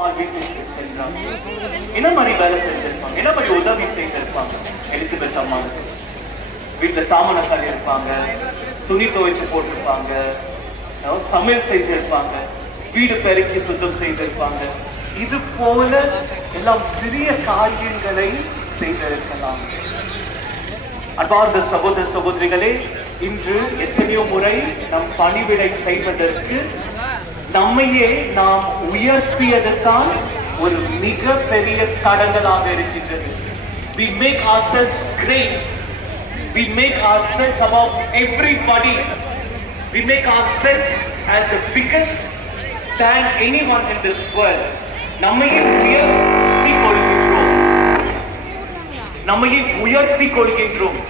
அம்மா வீட்டுக்கு சென்றாங்க. என்ன மாதிரி வேலை செஞ்சிருப்பாங்க, என்ன மாதிரி உதவி செய்திருப்பாங்க? எலிசபெத் அம்மா வீட்டுல சாமானக்காரி இருப்பாங்க, துணி துவைச்சு போட்டிருப்பாங்க, சமையல் செஞ்சிருப்பாங்க, வீடு பெருக்கி சுத்தம் செய்திருப்பாங்க. இது போல எல்லாம் சிறிய காரியங்களை செய்திருக்கலாம். அன்பார்ந்த சகோதர சகோதரிகளே, இன்று எத்தனையோ முறை நம் பணிவிடை செய்வதற்கு நம்மையே நாம் உயர்த்தியதுதான் ஒரு மிக பெரிய தடங்களாக இருக்கின்றது. We make ourselves great. We make ourselves above everybody. We make ourselves as the biggest than anyone in this world. நம்மையே உயர்த்தி கொள்கின்றோம்.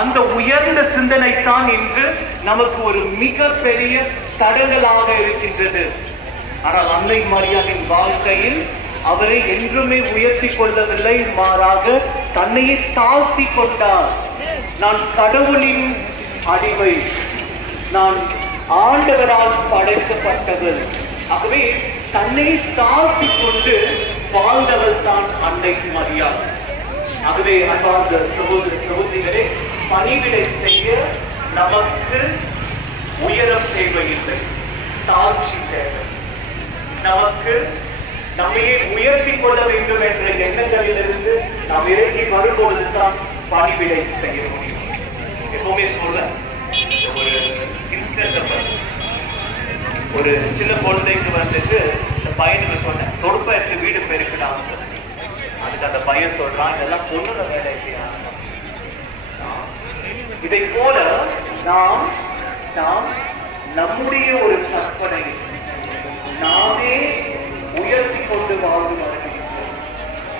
அந்த உயர்ந்த சிந்தனை தான் இன்று நமக்கு ஒரு மிக பெரிய தடங்களாக இருக்கின்றது. ஆனால் அன்னை மரியாவின் வாழ்க்கையில் அவரை என்றுமே உயர்த்தி கொள்ளவில்லை, மாறாக தன்னையே தாழ்த்தி கொண்டார். நான் கடவுளின் அடிமை, நான் ஆண்டவரால் படைக்கப்பட்டவள். ஆகவே தன்னை தாழ்த்தி கொண்டு வாழ்ந்தவள் தான் அன்னை மரியா. ஆகவே அன்பார்ந்த சகோதர சகோதரிகளே, பணிவிடை செய்ய நமக்கு உயரம் தேவையில்லை, தாழ்ச்சி தேவை. நமக்கு நம்மையே உயர்த்தி கொள்ள வேண்டும் என்ற எண்ணங்களிலிருந்து நாம் இறங்கி வரும்பொழுதுதான் பணிவிடை செய்ய முடியும். எப்பவுமே சொல்ல ஒரு இன்ஸ்டன்ட், ஒரு சின்ன குழந்தைக்கு வந்துட்டு இந்த பையனுக்கு சொன்னேன், தொடுப்ப எடுத்து வீடு பெருக்கினாங்க. அதுக்கு அந்த பையன் சொல்றான், இதெல்லாம் பொண்ணுல வேலை இல்லையா? இதை போல நாம் நம்முடைய ஒரு கற்பனை நாமே உயர்த்தி கொண்டு வாழ்ந்து வருகின்றோம்.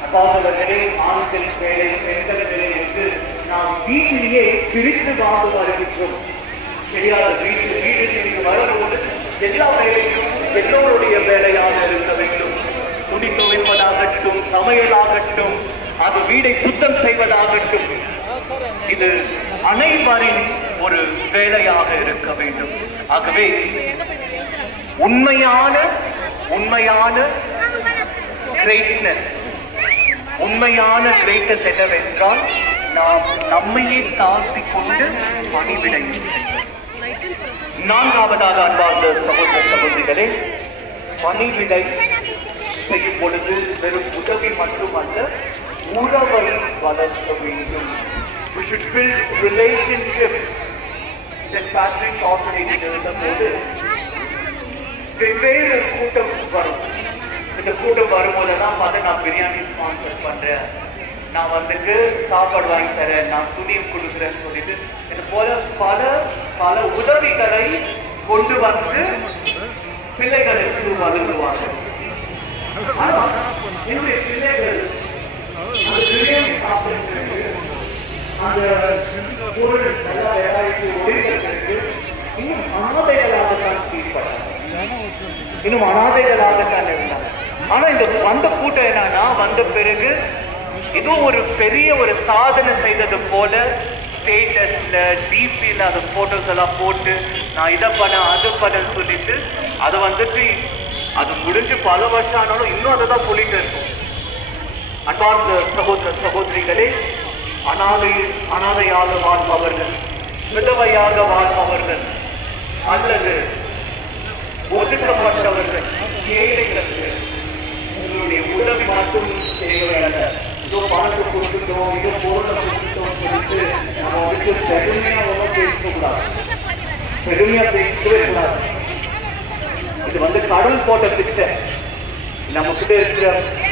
அப்பாவர்களே, ஆண்கள் வேலை, பெண்கள் வேலை என்று நாம் வீட்டிலேயே பிரித்து வாழ்ந்து வருகின்றோம். தெரியாத வீடு வரும்போது எல்லா வேலையும் எல்லோருடைய வேலையாக இருக்க வேண்டும். துணி துவைப்பதாகட்டும், சமையலாகட்டும், அது வீடை சுத்தம் செய்வதாகட்டும், இது அனைவரின் ஒரு வேலையாக இருக்க வேண்டும். ஆகவே உண்மையான கிரேட்னஸ், உண்மையான கிரேட்னஸ் என்னவென்றால் நாம் நம்மையே தாழ்த்தி கொண்டு பணிவிடை. நான்காவதாக அன்பார்ந்த சகோதர சகோதரிகளே, பணிவிடை செய்யும் பொழுது வெறும் உதவி மட்டுமல்ல, உறவை வளர்க்க வேண்டும். We should build relationship. St. Patrick's Orphanage இருந்தபோது வெவ்வேறு கூட்டம் வரும். இந்த கூட்டம் வரும்போதெல்லாம் பார்த்து, நான் பிரியாணி ஸ்பான்சர் பண்றேன், நான் வந்துட்டு சாப்பாடு வாங்கி தரேன், நான் துணியை கொடுக்குறேன்னு சொல்லிட்டு இது போல பல உதவிகளை கொண்டு வந்து பிள்ளைகளுக்கு வழங்குவாங்க. என்னுடைய பிள்ளைகள் பிரியாணி சாப்பிடுறதுக்கு அந்த பொருள் நல்லா ஒழிக்கிறதுக்கு இன்னும் அனாதைகளாகத்தான் இன்னும் அனாதைகளாகத்தான் இருந்தாங்க. ஆனா இந்த வந்த கூட்டம் என்னன்னா, வந்த பிறகு ஏதோ ஒரு பெரிய ஒரு சாதனை செய்தது போல ஸ்டேட்டஸ்ல டிபியில அந்த போட்டோஸ் எல்லாம் போட்டு, நான் இதை பண்ண அது பண்ண சொல்லிட்டு அதை வந்துட்டு அது முடிஞ்சு பல வருஷம் ஆனாலும் இன்னும் அதை தான் சொல்லிட்டு இருக்கும். அன்பார்ந்த சகோதர சகோதரிகளே, அனாதையாக வாழ்பவர்கள், விதவையாக வாழ்பவர்கள், அல்லது ஒதுக்கப்பட்டவர்கள், ஏழைகளுக்கு உங்களுடைய உதவி மட்டும் தேவையான இதோ பணத்தை கொடுத்துட்டோம், இதோ பொருளை கொடுத்துட்டோம் சொல்லிட்டு நம்ம வந்துட்டு பெருமையா பேசக்கூடாது, பெருமையா பேசவே கூடாது. இது வந்து கடவுள் போட்ட பிச்சை. நமக்கிட்ட இருக்கிற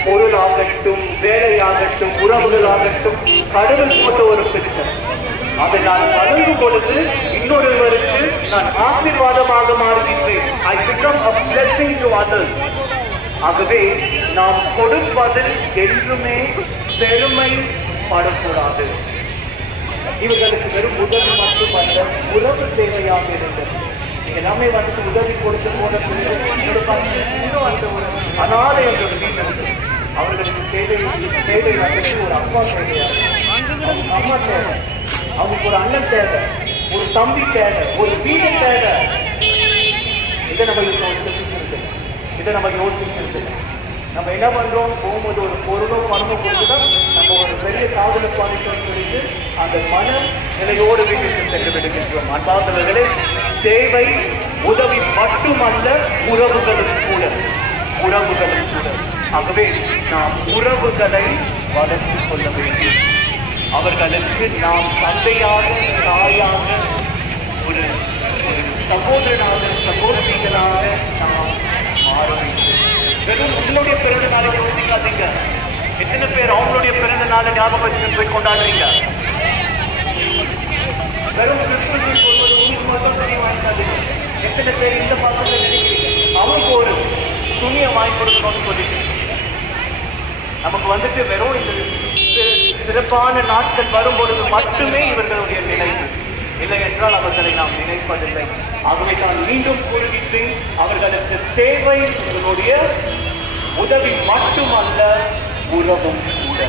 பொருளாகட்டும், வேலையாகட்டும், உறவுகளாகட்டும், கடவுள் போட்ட ஒரு பிச்சை. அதை நான் வழங்கும் பொழுது இன்னொருவருக்கு நான் ஆசீர்வாதமாக மாறுகின்றேன். I become a blessing to others. ஆகவே நாம் கொடுப்பதில் என்றுமே பெருமை படக்கூடாது. இவர்களுக்கு வெறும் உதவி மட்டுமல்ல, உறவு தேவையாக இருந்தது. எல்லாமே வந்துட்டு உதவி கொடுத்து போன அனாதை என்ற வீட்டு அவர்களுக்கு தேவை வந்துட்டு ஒரு அப்பா தேவையாக, அம்மா தேவை, அவங்களுக்கு ஒரு அண்ணன் தேவை, ஒரு தம்பி தேவை, ஒரு வீடு தேவை. இதை நம்ம யோசிச்சிருக்கோம். நம்ம என்ன பண்றோம், போகும்போது ஒரு பொருளோ பணமோ கொடுத்துதான் நம்ம ஒரு பெரிய சாதனை பண்ணிட்டோம்னு சொல்லிட்டு அந்த மன நிலையோடு வீட்டுக்கு சென்று விடுகின்றோம். அன்பார்ந்தவர்களே, தேவை உதவி மட்டுமல்ல, உறவுகளும் கூட. ஆகவே நாம் உறவுகளை வளர்த்துக் கொள்ள வேண்டும். அவர்களுக்கு நாம் தந்தையாக, தாயாக, ஒரு சகோதரனாக, சகோதரிகளாக நாம் மாற வேண்டும். வெறும் உங்களுடைய பிறந்த நாளை யோசிக்காதீங்க. எத்தனை பேர் அவங்களுடைய பிறந்த நாளை ஞாபகம் போய் கொண்டாடுறீங்க? வெறும் கிறிஸ்துமஸ் சொல்வது உங்களுக்கு மட்டும் துணி வாங்கிக்காதீங்க. எத்தனை பேர் இந்த பக்கத்தை நினைக்கிறீங்க? அவங்களுக்கு ஒரு துணியை வாங்கி கொடுக்கணும்னு சொல்லிட்டு நமக்கு வந்துட்டு வெறும் இந்த சிறப்பான நாட்கள் வரும்பொழுது மட்டுமே இவர்களுடைய நினைவு, இல்லை என்றால் அவர்களை நாம் நினைப்பதில்லை. ஆகவே நான் மீண்டும் கூறுகின்றேன், அவர்களுக்கு தேவை உங்களுடைய உதவி மட்டுமல்ல, உறவும் கூட.